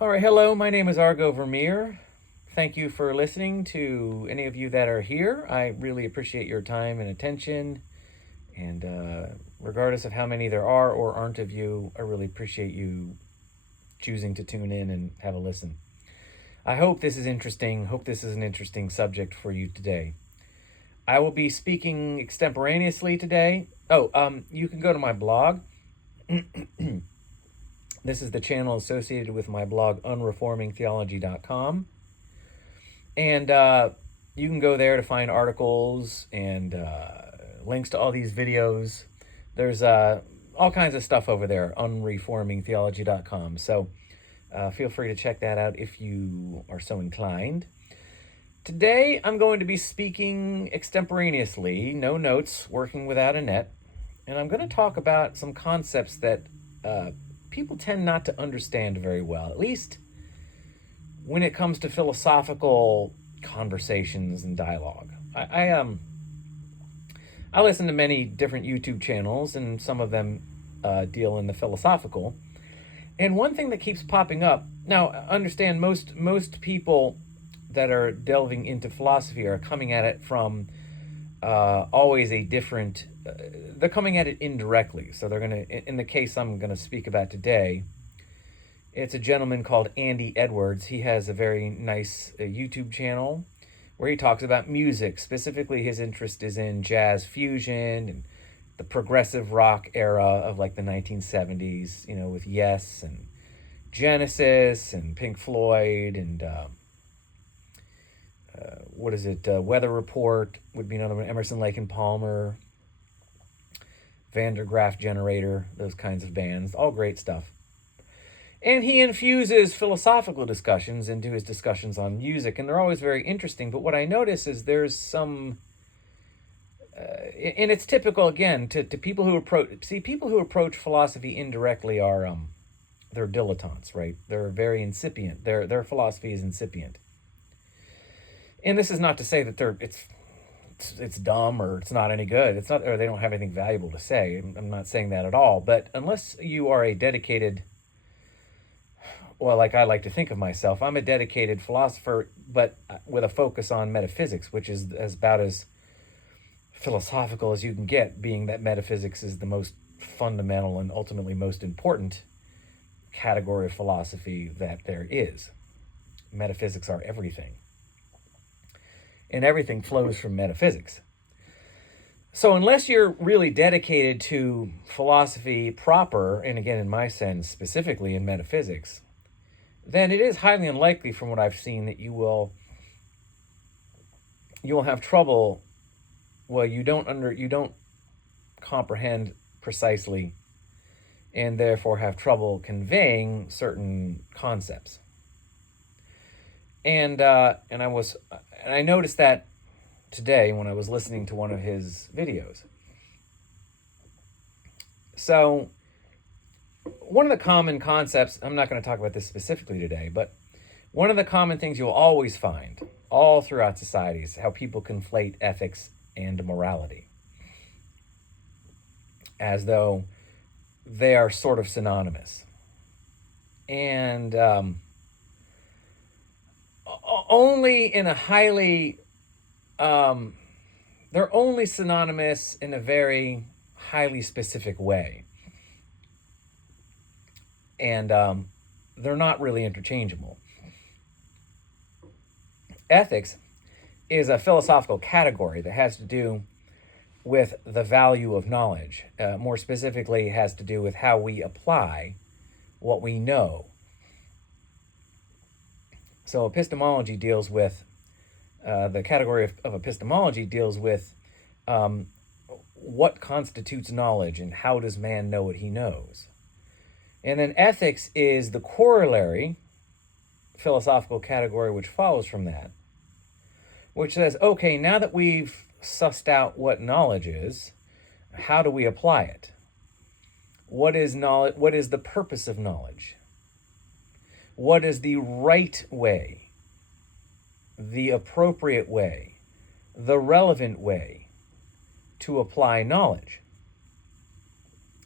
All right, hello, my name is Argo Vermeer. Thank you for listening to any of you that are here. I really appreciate your time and attention. And regardless of how many there are or aren't of you, I really appreciate you choosing to tune in and have a listen. I hope this is interesting. Hope this is an interesting subject for you today. I will be speaking extemporaneously today. You can go to my blog. This is the channel associated with my blog, unreformingtheology.com. And you can go there to find articles and links to all these videos. There's all kinds of stuff over there, unreformingtheology.com. So feel free to check that out if you are so inclined. Today, I'm going to be speaking extemporaneously, no notes, working without a net. And I'm going to talk about some concepts that people tend not to understand very well, at least when it comes to philosophical conversations and dialogue. I listen to many different YouTube channels, and some of them deal in the philosophical. And one thing that keeps popping up, now understand most people that are delving into philosophy are coming at it from always a different, they're coming at it indirectly. So they're going to, in the case I'm going to speak about today, it's a gentleman called Andy Edwards. He has a very nice YouTube channel where he talks about music. Specifically, his interest is in jazz fusion and the progressive rock era of like the 1970s, with Yes and Genesis and Pink Floyd and Weather Report would be another one. Emerson, Lake and Palmer, Van der Graaf Generator, those kinds of bands, all great stuff. And he infuses philosophical discussions into his discussions on music, and they're always very interesting. But what I notice is there's some, and it's typical again to people who approach philosophy indirectly are they're dilettantes, right? They're very incipient. Their philosophy is incipient. And this is not to say that it's dumb or it's not any good. It's not, or they don't have anything valuable to say. I'm not saying that at all. But unless you are a dedicated, well, like I like to think of myself, I'm a dedicated philosopher, but with a focus on metaphysics, which is about as philosophical as you can get, being that metaphysics is the most fundamental and ultimately most important category of philosophy that there is. Metaphysics are everything. And everything flows from metaphysics. So unless you're really dedicated to philosophy proper, and again, in my sense, specifically in metaphysics, then it is highly unlikely from what I've seen that you will have trouble. Well, you don't comprehend precisely, and therefore have trouble conveying certain concepts. And I noticed that today when I was listening to one of his videos. So one of the common concepts, I'm not going to talk about this specifically today, but one of the common things you'll always find all throughout society is how people conflate ethics and morality, as though they are sort of synonymous. And only in a highly, they're only synonymous in a very highly specific way. And they're not really interchangeable. Ethics is a philosophical category that has to do with the value of knowledge. More specifically, it has to do with how we apply what we know. So epistemology deals with, the category of epistemology deals with what constitutes knowledge and how does man know what he knows. And then ethics is the corollary philosophical category which follows from that, which says, okay, now that we've sussed out what knowledge is, how do we apply it? What is knowledge? What is the purpose of knowledge? What is the right way, the appropriate way, the relevant way to apply knowledge?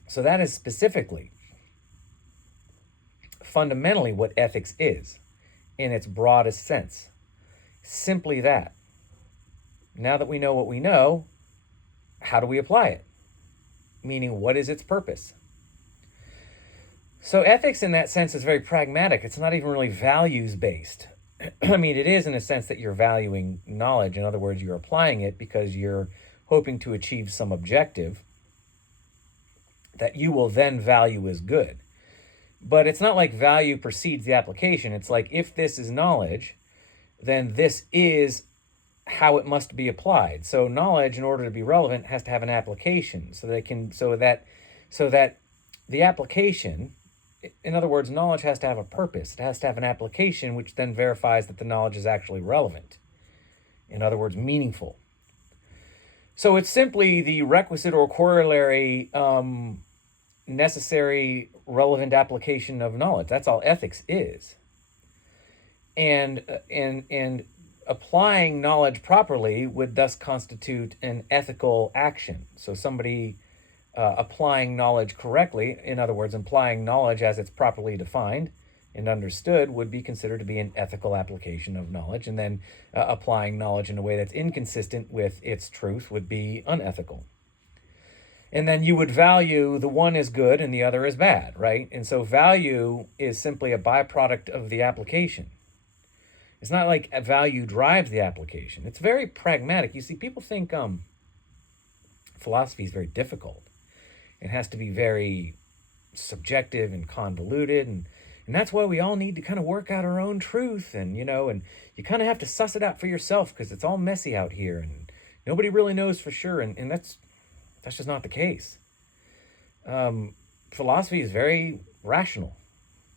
So that is specifically fundamentally what ethics is in its broadest sense. Simply that. Now that we know what we know, how do we apply it? Meaning, what is its purpose? So ethics in that sense is very pragmatic. It's not even really values-based. I mean, it is in a sense that you're valuing knowledge. In other words, you're applying it because you're hoping to achieve some objective that you will then value as good. But it's not like value precedes the application. It's like, if this is knowledge, then this is how it must be applied. So knowledge, in order to be relevant, has to have an application so that the application, in other words, knowledge has to have a purpose. It has to have an application which then verifies that the knowledge is actually relevant. In other words, meaningful. So it's simply the requisite or corollary necessary relevant application of knowledge. That's all ethics is. And applying knowledge properly would thus constitute an ethical action. So somebody applying knowledge correctly, in other words, applying knowledge as it's properly defined and understood, would be considered to be an ethical application of knowledge. And then applying knowledge in a way that's inconsistent with its truth would be unethical. And then you would value the one as good and the other as bad, right? And so value is simply a byproduct of the application. It's not like a value drives the application. It's very pragmatic. You see, people think philosophy is very difficult. It has to be very subjective and convoluted, and that's why we all need to kind of work out our own truth, and you kind of have to suss it out for yourself because it's all messy out here, and nobody really knows for sure, and that's just not the case. Philosophy is very rational.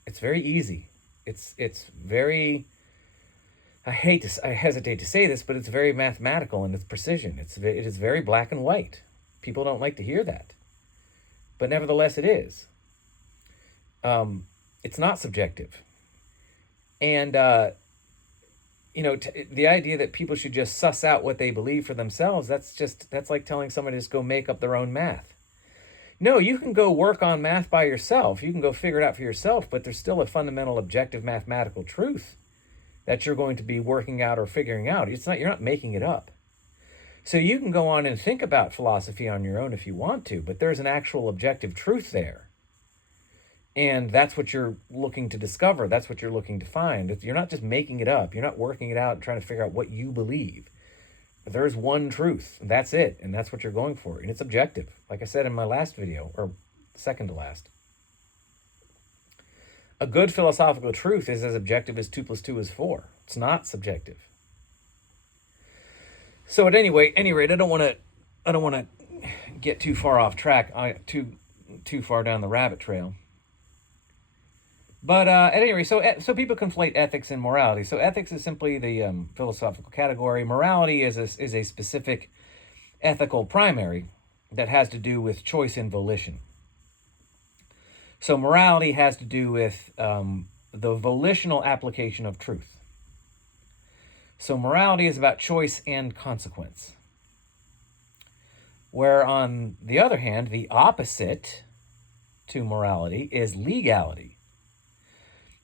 It's very easy. It's very, I hesitate to say this, but it's very mathematical in its precision. It is very black and white. People don't like to hear that, but nevertheless it is. It's not subjective. And, the idea that people should just suss out what they believe for themselves, that's like telling somebody to just go make up their own math. No, you can go work on math by yourself. You can go figure it out for yourself, but there's still a fundamental objective mathematical truth that you're going to be working out or figuring out. You're not making it up. So you can go on and think about philosophy on your own if you want to, but there's an actual objective truth there. And that's what you're looking to discover. That's what you're looking to find. You're not just making it up. You're not working it out and trying to figure out what you believe. There's one truth. That's it. And that's what you're going for. And it's objective. Like I said in my last video, or second to last. A good philosophical truth is as objective as 2 + 2 is 4. It's not subjective. So at any rate, I don't want to get too far off track, too far down the rabbit trail. But at any rate, so people conflate ethics and morality. So ethics is simply the philosophical category. Morality is a specific ethical primary that has to do with choice and volition. So morality has to do with the volitional application of truth. So morality is about choice and consequence. Where on the other hand, the opposite to morality is legality.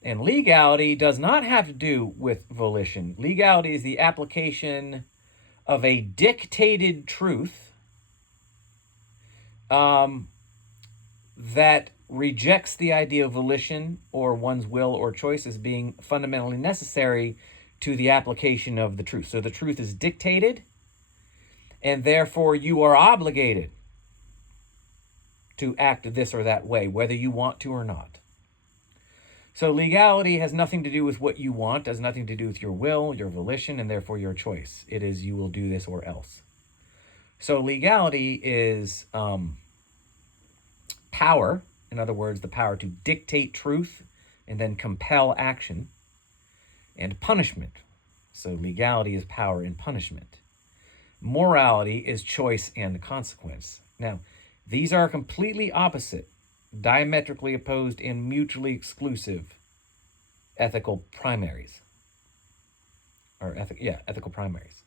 And legality does not have to do with volition. Legality is the application of a dictated truth that rejects the idea of volition or one's will or choice as being fundamentally necessary to the application of the truth. So the truth is dictated, and therefore you are obligated to act this or that way, whether you want to or not. So legality has nothing to do with what you want, has nothing to do with your will, your volition, and therefore your choice. It is you will do this or else. So legality is power, in other words, the power to dictate truth and then compel action, and punishment. So legality is power and punishment. Morality is choice and consequence. Now, these are completely opposite, diametrically opposed and mutually exclusive ethical primaries. Ethical primaries.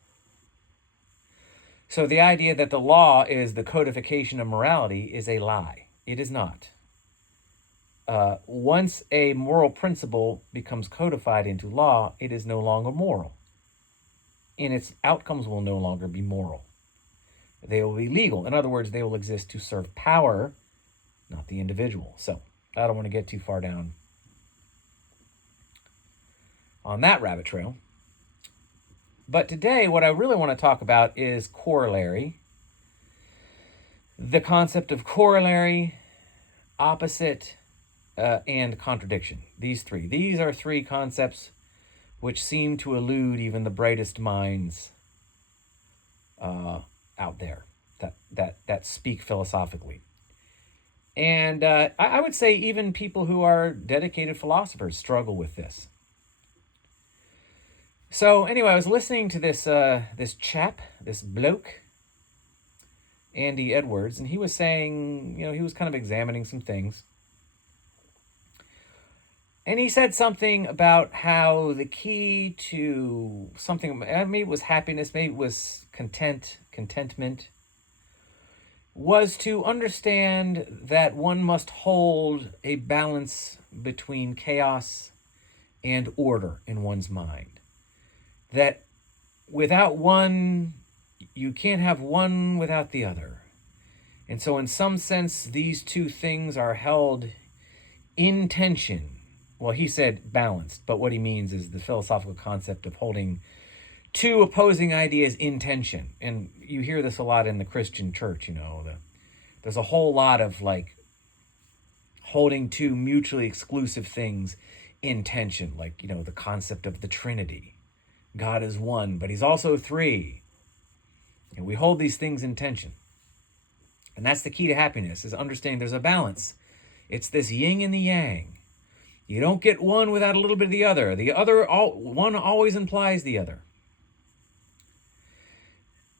So the idea that the law is the codification of morality is a lie. It is not. once a moral principle becomes codified into law, it is no longer moral. And its outcomes will no longer be moral. They will be legal. In other words, they will exist to serve power, not the individual. So I don't want to get too far down on that rabbit trail. But today, what I really want to talk about is corollary. The concept of corollary, opposite, and contradiction. These three. These are three concepts which seem to elude even the brightest minds out there that speak philosophically. And I would say even people who are dedicated philosophers struggle with this. So anyway, I was listening to this bloke, Andy Edwards, and he was saying, he was kind of examining some things. And he said something about how the key to something, maybe it was happiness, maybe it was contentment, was to understand that one must hold a balance between chaos and order in one's mind. That without one, you can't have one without the other. And so in some sense, these two things are held in tension. Well, he said balanced, but what he means is the philosophical concept of holding two opposing ideas in tension. And you hear this a lot in the Christian church, there's a whole lot of holding two mutually exclusive things in tension, the concept of the Trinity. God is one, but he's also three. And we hold these things in tension. And that's the key to happiness, is understanding there's a balance. It's this yin and the yang. You don't get one without a little bit of the other. One always implies the other.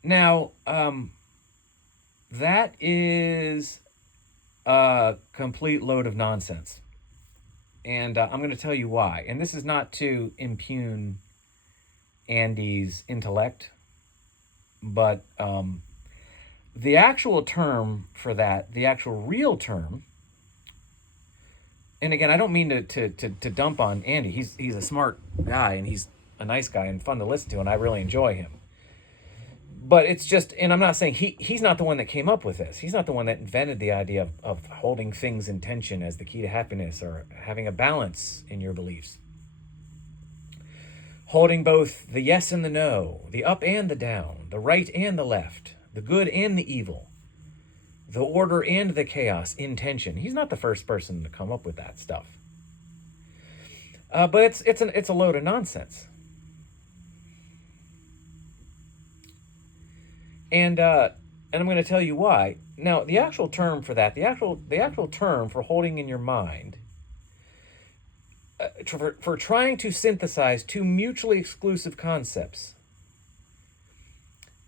Now, that is a complete load of nonsense. And I'm going to tell you why. And this is not to impugn Andy's intellect, but the actual term for that, the actual real term, and again, I don't mean to dump on Andy. He's a smart guy, and he's a nice guy and fun to listen to, and I really enjoy him. But it's just, and I'm not saying he's not the one that came up with this. He's not the one that invented the idea of holding things in tension as the key to happiness, or having a balance in your beliefs. Holding both the yes and the no, the up and the down, the right and the left, the good and the evil, the order and the chaos in tension. He's not the first person to come up with that stuff. But it's a load of nonsense. And I'm going to tell you why. Now, the actual term for that, the actual term for holding in your mind, for trying to synthesize two mutually exclusive concepts,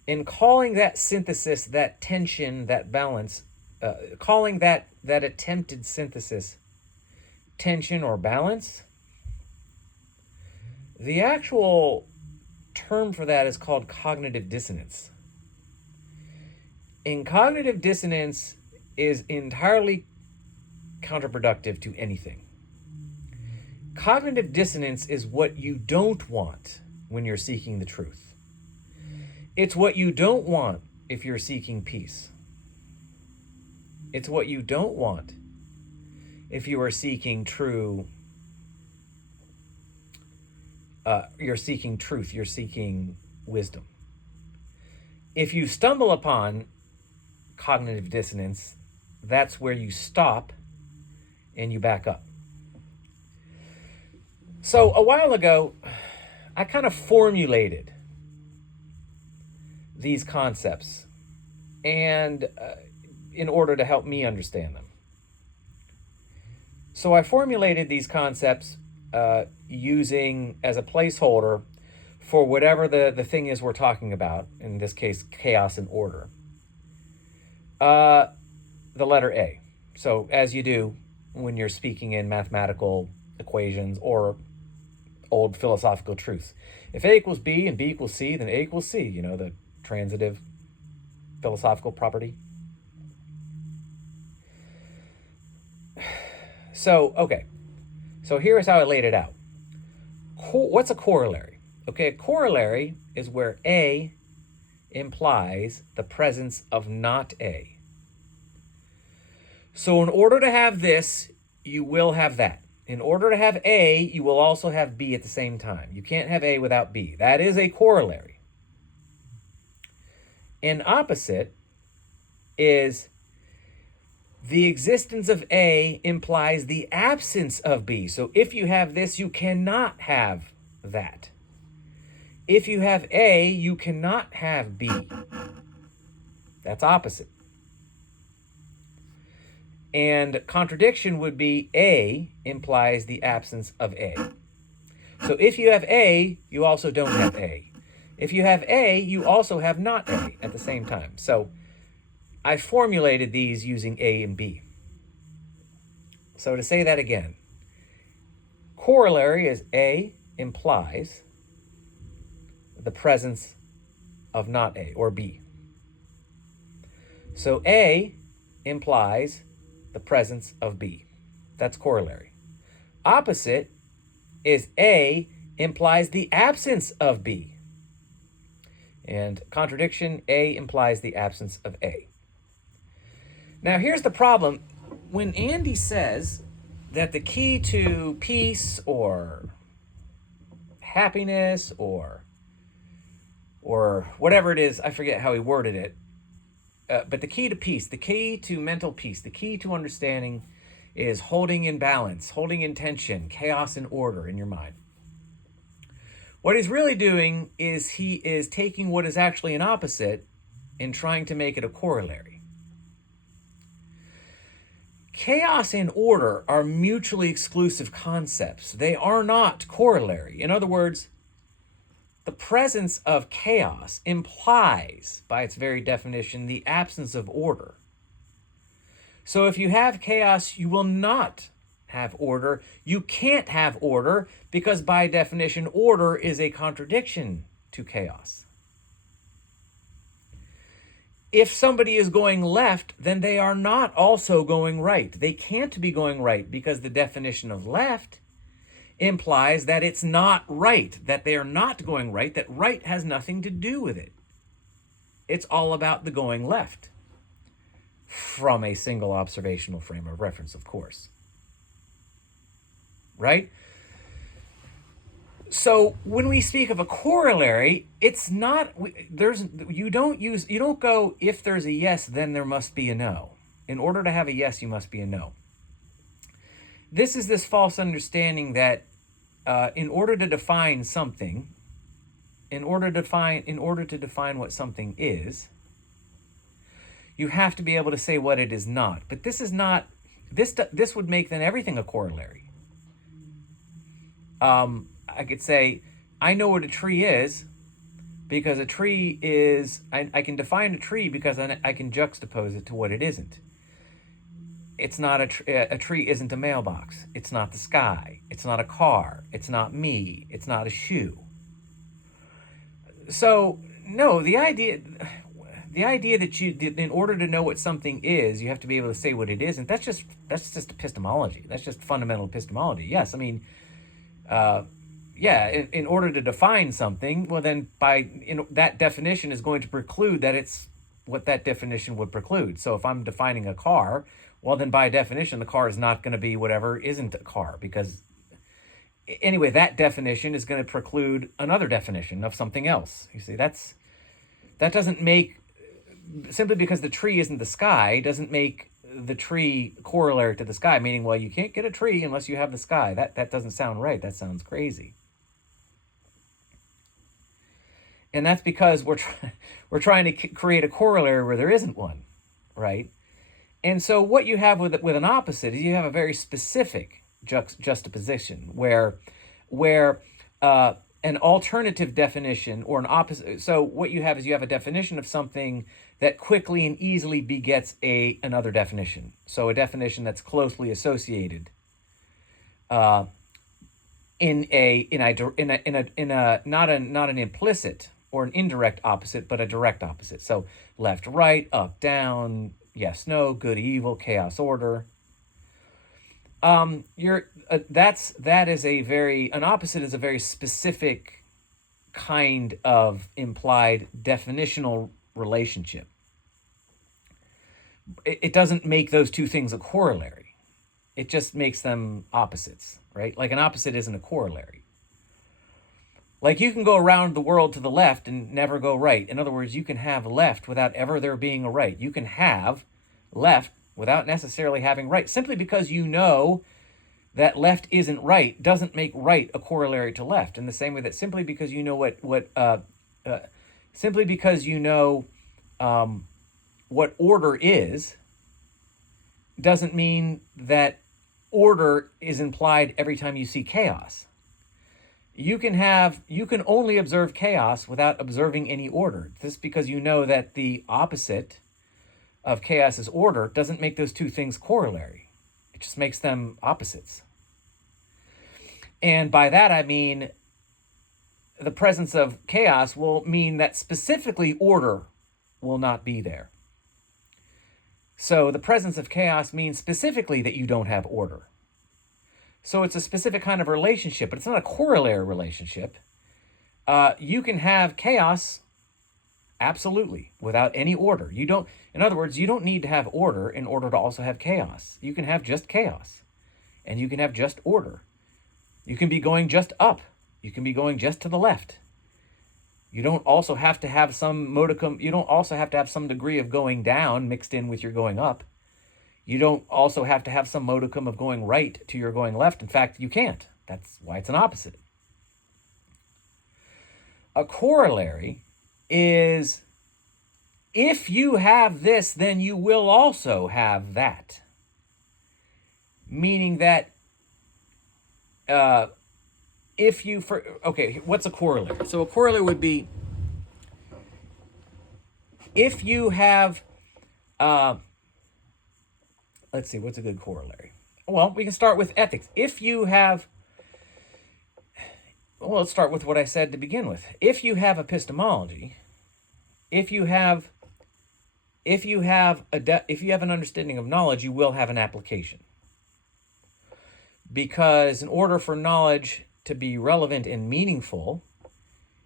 in calling that synthesis, that tension, that balance, calling that attempted synthesis tension or balance, the actual term for that is called cognitive dissonance. And cognitive dissonance is entirely counterproductive to anything. Cognitive dissonance is what you don't want when you're seeking the truth. It's what you don't want if you're seeking peace. It's what you don't want if you are seeking you're seeking truth, you're seeking wisdom. If you stumble upon cognitive dissonance, that's where you stop and you back up. So a while ago, I kind of formulated these concepts, and in order to help me understand them. So I formulated these concepts using as a placeholder for whatever the thing is we're talking about, in this case, chaos and order. The letter A. So as you do when you're speaking in mathematical equations or old philosophical truths. If A equals B and B equals C, then A equals C, the transitive philosophical property. So, okay. So here's how I laid it out. What's a corollary? Okay, a corollary is where A implies the presence of not A. So in order to have this, you will have that. In order to have A, you will also have B at the same time. You can't have A without B. That is a corollary. An opposite is the existence of A implies the absence of B. So if you have this, you cannot have that. If you have A, you cannot have B. That's opposite. And contradiction would be A implies the absence of A. So if you have A, you also don't have A. If you have A, you also have not A at the same time. So I formulated these using A and B. So to say that again, corollary is A implies the presence of not A, or B. So A implies the presence of B. That's corollary. Opposite is A implies the absence of B. And contradiction, A implies the absence of A. Now here's the problem. When Andy says that the key to peace or happiness or whatever it is, I forget how he worded it, but the key to peace, the key to mental peace, the key to understanding is holding in balance, holding in tension, chaos and order in your mind. What he's really doing is he is taking what is actually an opposite and trying to make it a corollary. Chaos and order are mutually exclusive concepts. They are not corollary. In other words, the presence of chaos implies, by its very definition, the absence of order. So if you have chaos, you will not have order. You can't have order because, by definition, order is a contradiction to chaos. If somebody is going left, then they are not also going right. They can't be going right because the definition of left implies that it's not right, that they are not going right, that right has nothing to do with it. It's all about the going left, from a single observational frame of reference, of course. Right? So when we speak of a corollary, it's not, you don't go, if there's a yes, then there must be a no. In order to have a yes, you must be a no. This is this false understanding that in order to define something, in order to define what something is, you have to be able to say what it is not. But this is not, this would make then everything a corollary. I could say, I know what a tree is because a tree is, I can define a tree because I can juxtapose it to what it isn't. It's not a tree isn't a mailbox. It's not the sky. It's not a car. It's not me. It's not a shoe. So, no, the idea that in order to know what something is, you have to be able to say what it isn't, that's just epistemology. That's just fundamental epistemology. Yes, I mean, in order to define something, well then that definition is going to preclude that it's what that definition would preclude. So if I'm defining a car, well then by definition the car is not going to be whatever isn't a car, because anyway that definition is going to preclude another definition of something else. You see, that doesn't make, simply because the tree isn't the sky doesn't make the tree corollary to the sky, meaning, well, you can't get a tree unless you have the sky. That doesn't sound right. That sounds crazy. And that's because we're trying to create a corollary where there isn't one, right? And so what you have with an opposite is you have a very specific juxtaposition where an alternative definition or an opposite. So what you have is you have a definition of something that quickly and easily begets another definition. So a definition that's closely associated not an implicit or an indirect opposite, but a direct opposite. So left, right, up, down, yes, no, good, evil, chaos, order. An opposite is a very specific kind of implied definitional relationship. It doesn't make those two things a corollary. It just makes them opposites, right? Like an opposite isn't a corollary. Like you can go around the world to the left and never go right. In other words, you can have left without ever there being a right. You can have left without necessarily having right. Simply because you know that left isn't right doesn't make right a corollary to left. In the same way that simply because you know what order is doesn't mean that order is implied every time you see chaos. You can only observe chaos without observing any order. Just because you know that the opposite of chaos is order doesn't make those two things corollary. It just makes them opposites. And by that I mean the presence of chaos will mean that specifically order will not be there. So the presence of chaos means specifically that you don't have order. So it's a specific kind of relationship, but it's not a corollary relationship. You can have chaos, absolutely, without any order. In other words, you don't need to have order in order to also have chaos. You can have just chaos, and you can have just order. You can be going just up. You can be going just to the left. You don't also have to have some modicum. You don't also have to have some degree of going down mixed in with your going up. You don't also have to have some modicum of going right to your going left. In fact, you can't. That's why it's an opposite. A corollary is if you have this, then you will also have that. Meaning that what's a corollary? So a corollary would be if you have, let's see, what's a good corollary? Well, we can start with ethics. If you have, let's start with what I said to begin with. If you have epistemology, if you have an understanding of knowledge, you will have an application. Because in order for knowledge to be relevant and meaningful,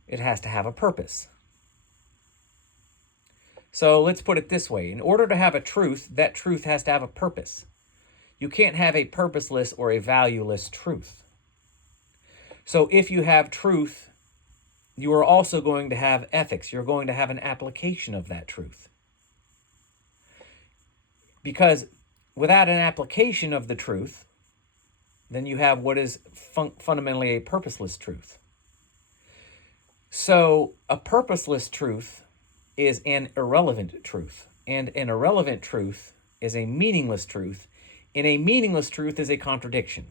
it has to have a purpose. So let's put it this way. In order to have a truth, that truth has to have a purpose. You can't have a purposeless or a valueless truth. So if you have truth, you are also going to have ethics. You're going to have an application of that truth. Because without an application of the truth, then you have what is fundamentally a purposeless truth. So a purposeless truth is an irrelevant truth, and an irrelevant truth is a meaningless truth, and a meaningless truth is a contradiction.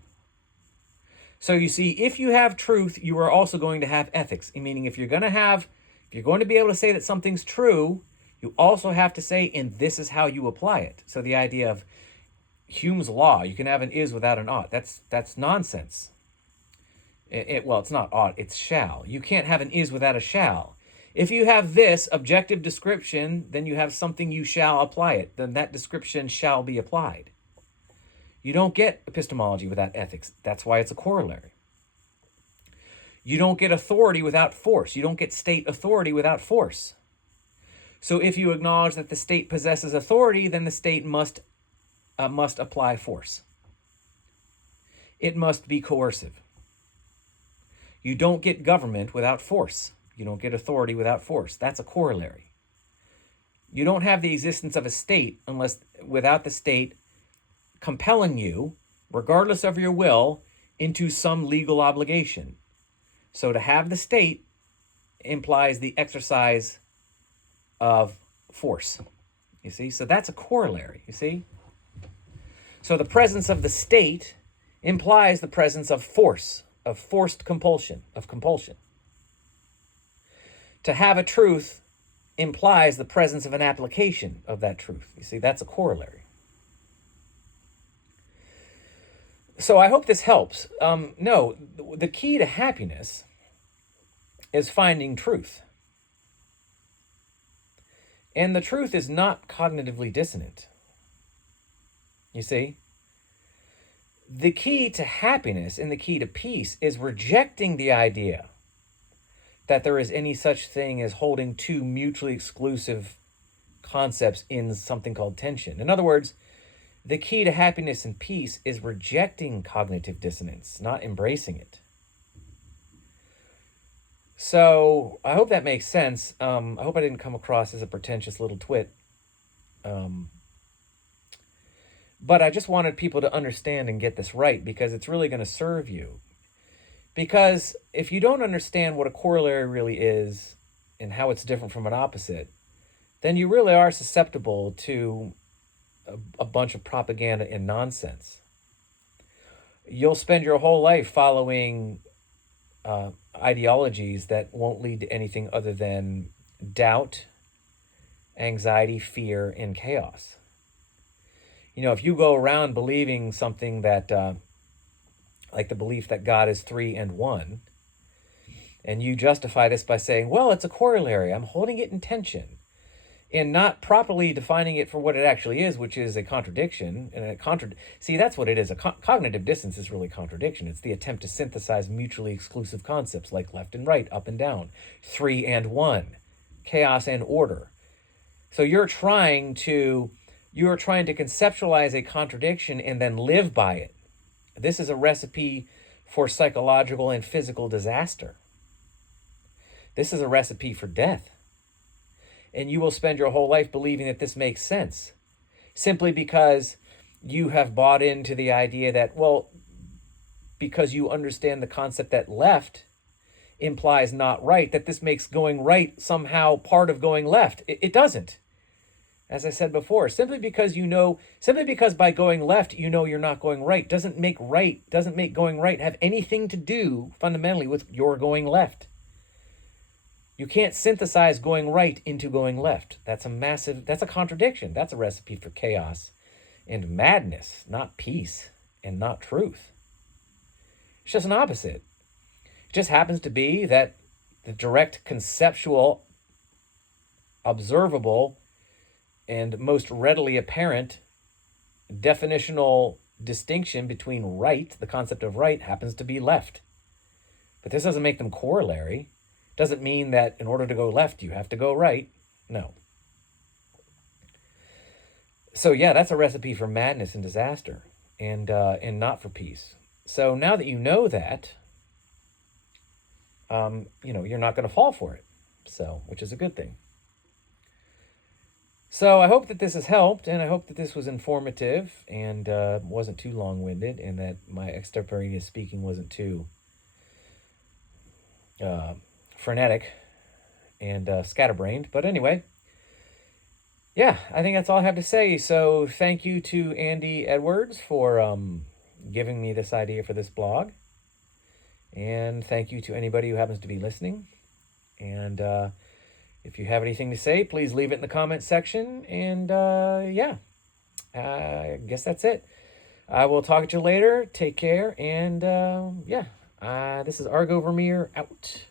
So you see, if you have truth, you are also going to have ethics, meaning if you're going to be able to say that something's true, you also have to say, and this is how you apply it. So the idea of Hume's law, you can have an is without an ought. That's nonsense. It's not ought, it's shall. You can't have an is without a shall. If you have this objective description, then you have something you shall apply it. Then that description shall be applied. You don't get epistemology without ethics. That's why it's a corollary. You don't get authority without force. You don't get state authority without force. So if you acknowledge that the state possesses authority, then the state must apply force. It must be coercive. You don't get government without force. You don't get authority without force. That's a corollary. You don't have the existence of a state without the state compelling you, regardless of your will, into some legal obligation. So to have the state implies the exercise of force. You see? So that's a corollary, you see? So the presence of the state implies the presence of force, of forced compulsion, of compulsion. To have a truth implies the presence of an application of that truth. You see, that's a corollary. So I hope this helps. No, the key to happiness is finding truth. And the truth is not cognitively dissonant. You see? The key to happiness and the key to peace is rejecting the idea that there is any such thing as holding two mutually exclusive concepts in something called tension. In other words, the key to happiness and peace is rejecting cognitive dissonance, not embracing it. So I hope that makes sense. I hope I didn't come across as a pretentious little twit. But I just wanted people to understand and get this right, because it's really going to serve you. Because if you don't understand what a corollary really is and how it's different from an opposite, then you really are susceptible to a bunch of propaganda and nonsense. You'll spend your whole life following ideologies that won't lead to anything other than doubt, anxiety, fear, and chaos. You know, if you go around believing something that, like the belief that God is 3 and 1, and you justify this by saying, well, it's a corollary, I'm holding it in tension, and not properly defining it for what it actually is, which is a contradiction. And see, that's what it is. Cognitive dissonance is really contradiction. It's the attempt to synthesize mutually exclusive concepts like left and right, up and down, 3 and 1, chaos and order. So you're trying to conceptualize a contradiction and then live by it. This is a recipe for psychological and physical disaster. This is a recipe for death. And you will spend your whole life believing that this makes sense, simply because you have bought into the idea that, well, because you understand the concept that left implies not right, that this makes going right somehow part of going left. It doesn't. As I said before, simply because by going left, you know you're not going right, doesn't make going right have anything to do fundamentally with your going left. You can't synthesize going right into going left. That's a contradiction. That's a recipe for chaos and madness, not peace and not truth. It's just an opposite. It just happens to be that the direct conceptual, observable, and most readily apparent definitional distinction between right, the concept of right, happens to be left. But this doesn't make them corollary. Doesn't mean that in order to go left, you have to go right. No. So yeah, that's a recipe for madness and disaster, and not for peace. So now that you know that, you're not going to fall for it. So, which is a good thing. So I hope that this has helped, and I hope that this was informative and wasn't too long-winded, and that my extemporaneous speaking wasn't too frenetic and scatterbrained. But anyway, yeah, I think that's all I have to say. So thank you to Andy Edwards for giving me this idea for this blog. And thank you to anybody who happens to be listening. And if you have anything to say, please leave it in the comment section. And I guess that's it. I will talk to you later. Take care. And this is Argo Vermeer out.